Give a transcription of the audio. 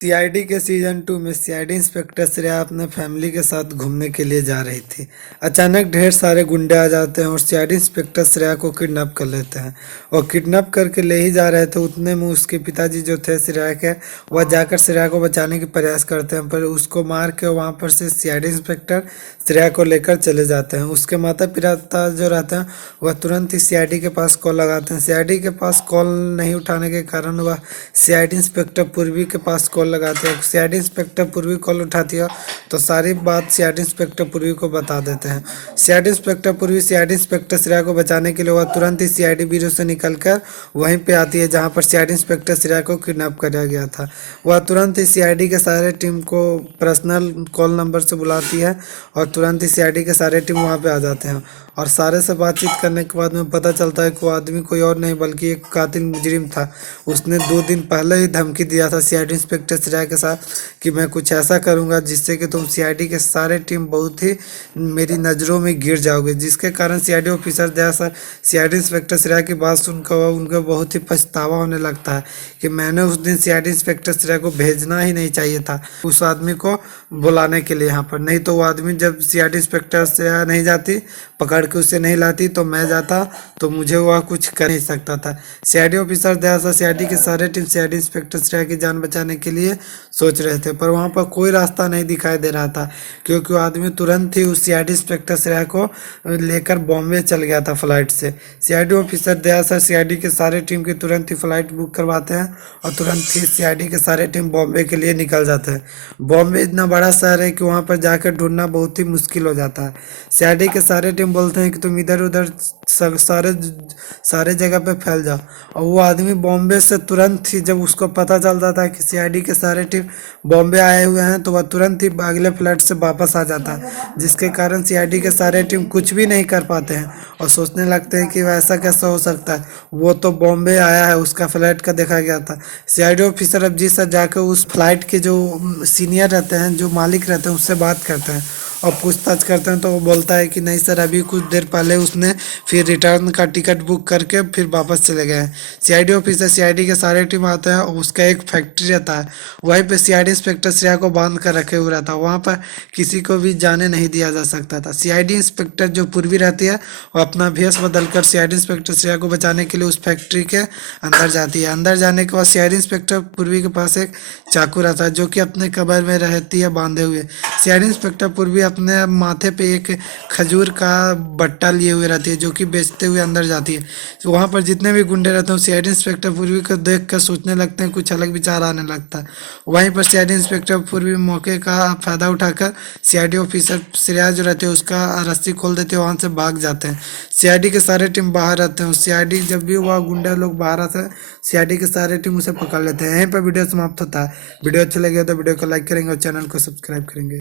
CID के season 2 में CID inspector Shreya अपने फैमिली के साथ घूमने के लिए जा रही थी। अचानक ढेर सारे गुंडे आ जाते हैं और सीआईडी इंस्पेक्टर श्रेया को किडनैप कर लेते हैं और किडनैप करके ले ही जा रहे थे। उतने में उसके पिताजी जो थे श्रेया के, वह जाकर श्रेया को बचाने की प्रयास करते हैं, पर उसको मार के वहाँ पर से सीआईडी इंस्पेक्टर श्रेया को लेकर चले जाते हैं। उसके माता पिता जो रहते हैं वह तुरंत ही सीआईडी के पास कॉल लगाते हैं। सीआईडी के पास कॉल नहीं उठाने के कारण वह सीआईडी इंस्पेक्टर पूर्वी के पास कॉल लगाते हैं। सीआईडी इंस्पेक्टर पूर्वी कॉल उठाती है तो सारी बात सीआईडी इंस्पेक्टर पूर्वी को बता देते हैं। सीआईडी इंस्पेक्टर पूर्वी सीआईडी इंस्पेक्टर श्रेया को बचाने के लिए वह तुरंत ही सीआईडी ब्यूरो से निकलकर वहीं पे आती है जहां पर सीआईडी इंस्पेक्टर श्रेया को किडनैप किया गया था। वह तुरंत ही सीआईडी के सारे टीम को पर्सनल कॉल नंबर से बुलाती है और तुरंत ही सीआईडी के सारे टीम वहां पे आ जाते हैं और सारे से बातचीत करने के बाद में पता चलता है कि वो आदमी कोई और नहीं बल्कि एक कातिल मुजरिम था। उसने 2 दिन पहले ही धमकी दिया था सीआईडी इंस्पेक्टर श्रेया के साथ कि मैं कुछ ऐसा करूंगा जिससे कि तुम सीआईडी के सारे टीम बहुत ही मेरी नज़रों में गिर जाओगे, जिसके कारण सीआईडी ऑफिसर जैसा सीआईडी इंस्पेक्टर श्रेया की बात सुनकर उनको बहुत ही पछतावा होने लगता है कि मैंने उस दिन सीआईडी इंस्पेक्टर श्रेया को भेजना ही नहीं चाहिए था उस आदमी को बुलाने के लिए यहाँ पर। नहीं तो वो आदमी जब सीआईडी इंस्पेक्टर श्रेया नहीं जाती, पकड़ के उसे नहीं लाती, तो मैं जाता तो मुझे वह कुछ कर नहीं सकता था। सीआईडी ऑफिसर दयासा सीआईडी के सारे टीम सीआईडी इंस्पेक्टर श्रेया की जान बचाने के लिए सोच रहे थे, पर वहां पर कोई रास्ता नहीं दिखाई दे रहा था क्योंकि वो आदमी तुरंत ही उस सीआईडी इंस्पेक्टर श्रेया को लेकर बॉम्बे चल गया था फ्लाइट से। सीआईडी ऑफिसर दयासा सीआईडी के सारे टीम की तुरंत ही फ्लाइट बुक करवाते हैं और तुरंत ही सीआईडी के सारे टीम बॉम्बे के लिए निकल जाते हैं। बॉम्बे इतना बड़ा शहर है कि वहाँ पर जाकर ढूंढना बहुत ही मुश्किल हो जाता है। सीआईडी के सारे टीम बोलते हैं कि तुम इधर उधर सारे जगह पे फैल जाओ, और वो आदमी बॉम्बे से तुरंत ही जब उसको पता चलता था कि सीआईडी के सारे टीम बॉम्बे आए हुए हैं तो वह तुरंत ही अगले फ्लाइट से वापस आ जाता है, जिसके कारण सीआईडी के सारे टीम कुछ भी नहीं कर पाते हैं और सोचने लगते हैं कि वैसा कैसा हो सकता है, वो तो बॉम्बे आया है, उसका फ्लाइट का देखा गया था। सीआईडी ऑफिसर अब जी सर जाकर उस फ्लाइट के जो सीनियर रहते हैं, जो मालिक रहते हैं, उससे बात करते हैं और पूछताछ करते हैं तो वो बोलता है कि नहीं सर, अभी कुछ देर पहले उसने फिर रिटर्न का टिकट बुक करके फिर वापस चले गए हैं। सीआईडी ऑफिसर सीआईडी के सारे टीम आते हैं और उसका एक फैक्ट्री रहता है, वहीं पे सीआईडी इंस्पेक्टर श्रेया को बांध कर रखे हुए रहता है। वहाँ पर किसी को भी जाने नहीं दिया जा सकता था। सीआईडी इंस्पेक्टर जो पूर्वी रहती है वो अपना भेष बदलकर सीआईडी इंस्पेक्टर श्रेया को बचाने के लिए उस फैक्ट्री के अंदर जाती है। अंदर जाने के बाद सीआईडी इंस्पेक्टर पूर्वी के पास एक चाकू रहता है जो कि अपने कमर में रहती है बांधे हुए। सीआईडी इंस्पेक्टर पूर्वी अपने माथे पे एक खजूर का बट्टा लिए हुए रहती है जो कि बेचते हुए अंदर जाती है। तो वहाँ पर जितने भी गुंडे रहते हैं सीआईडी इंस्पेक्टर पूर्वी को देख कर सोचने लगते हैं, कुछ अलग विचार आने लगता है। वहीं पर सीआईडी इंस्पेक्टर पूर्वी मौके का फायदा उठाकर सीआईडी ऑफिसर श्रेया जो रहते हैं उसका रस्सी खोल देते हैं, वहाँ से भाग जाते हैं। सीआईडी के सारे टीम बाहर रहते हैं। सीआईडी जब भी वह गुंडे लोग बाहर आते हैं सीआईडी के सारे टीम उसे पकड़ लेते हैं। यहीं पर वीडियो समाप्त होता है। वीडियो अच्छा लगे तो वीडियो को लाइक करेंगे और चैनल को सब्सक्राइब करेंगे।